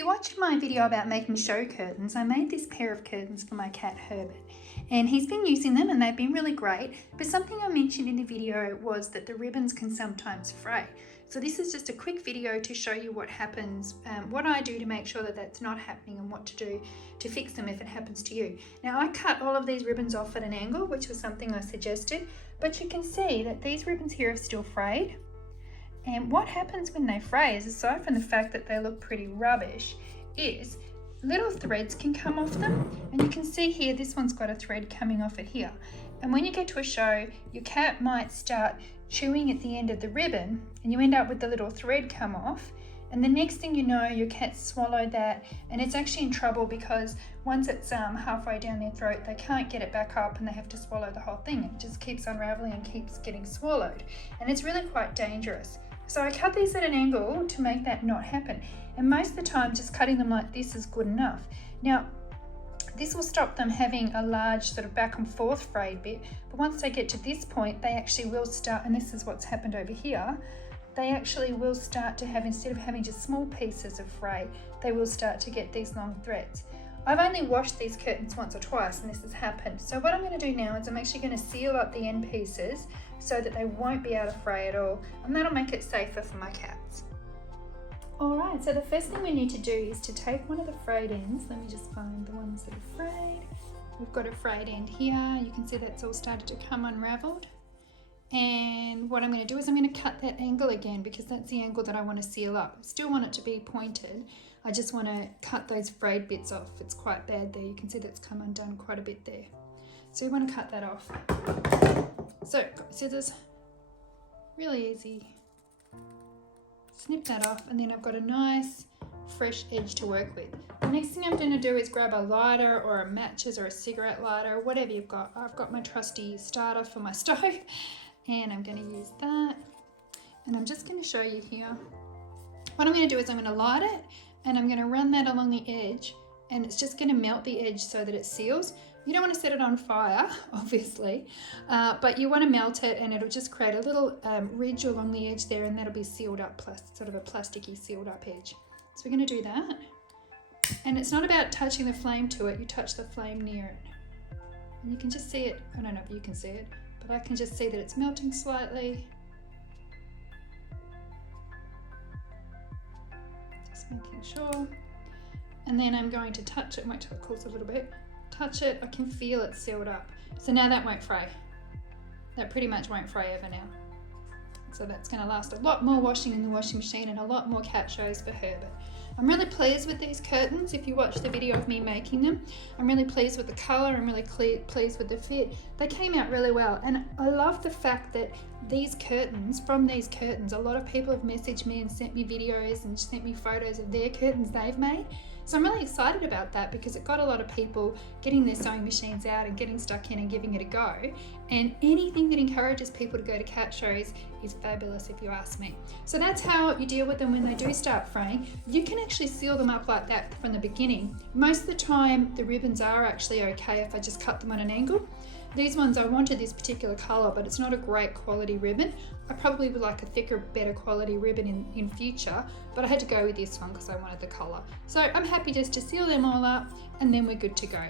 you watched my video about making show curtains, I made this pair of curtains for my cat Herbert, and he's been using them and they've been really great. But something I mentioned in the video was that the ribbons can sometimes fray. So this is just a quick video to show you what happens, what I do to make sure that that's not happening and what to do to fix them if it happens to you. Now I cut all of these ribbons off at an angle, which was something I suggested, but you can see that these ribbons here are still frayed. And what happens when they fray is, aside from the fact that they look pretty rubbish, is little threads can come off them. And you can see here, this one's got a thread coming off it here. And when you get to a show, your cat might start chewing at the end of the ribbon and you end up with the little thread come off. And the next thing you know, your cat swallowed that and it's actually in trouble, because once it's halfway down their throat, they can't get it back up and they have to swallow the whole thing. It just keeps unraveling and keeps getting swallowed. And it's really quite dangerous. So I cut these at an angle to make that not happen. And most of the time, just cutting them like this is good enough. Now, this will stop them having a large sort of back and forth frayed bit. But once they get to this point, they actually will start, and this is what's happened over here, they actually will start to have, instead of having just small pieces of fray, they will start to get these long threads. I've only washed these curtains once or twice and this has happened. So what I'm going to do now is I'm actually going to seal up the end pieces so that they won't be able to fray at all, and that'll make it safer for my cats. Alright, so the first thing we need to do is to take one of the frayed ends. Let me just find the ones that are frayed. We've got a frayed end here. You can see that's all started to come unraveled. And what I'm going to do is I'm going to cut that angle again, because that's the angle that I want to seal up. I still want it to be pointed. I just want to cut those frayed bits off. It's quite bad there. You can see that's come undone quite a bit there. So we want to cut that off. So, got scissors. Really easy. Snip that off, and then I've got a nice fresh edge to work with. The next thing I'm going to do is grab a lighter or a matches or a cigarette lighter, whatever you've got. I've got my trusty starter for my stove, and I'm going to use that. And I'm just going to show you here. What I'm going to do is I'm going to light it, and I'm going to run that along the edge, and it's just going to melt the edge so that it seals. You don't want to set it on fire, obviously, but you want to melt it, and it'll just create a little ridge along the edge there, and that'll be sealed up, plus sort of a plasticky sealed up edge. So we're going to do that. And it's not about touching the flame to it, you touch the flame near it. And you can just see it, I don't know if you can see it, but I can just see that it's melting slightly. Just making sure. And then I'm going to touch it, wait till it cools a little bit. Touch it, I can feel it sealed up. So now that won't fray. That pretty much won't fray ever now. So that's going to last a lot more washing in the washing machine and a lot more cat shows for Herbert. I'm really pleased with these curtains. If you watch the video of me making them, I'm really pleased with the colour, I'm really pleased with the fit. They came out really well, and I love the fact that these curtains, from these curtains, a lot of people have messaged me and sent me videos and sent me photos of their curtains they've made. So I'm really excited about that, because it got a lot of people getting their sewing machines out and getting stuck in and giving it a go. And anything that encourages people to go to cat shows is fabulous, if you ask me. So that's how you deal with them when they do start fraying. You can actually seal them up like that from the beginning. Most of the time the ribbons are actually okay if I just cut them on an angle. These ones, I wanted this particular colour, but it's not a great quality ribbon. I probably would like a thicker, better quality ribbon in future, but I had to go with this one because I wanted the colour. So I'm happy just to seal them all up, and then we're good to go.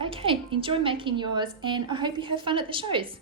Okay, enjoy making yours, and I hope you have fun at the shows.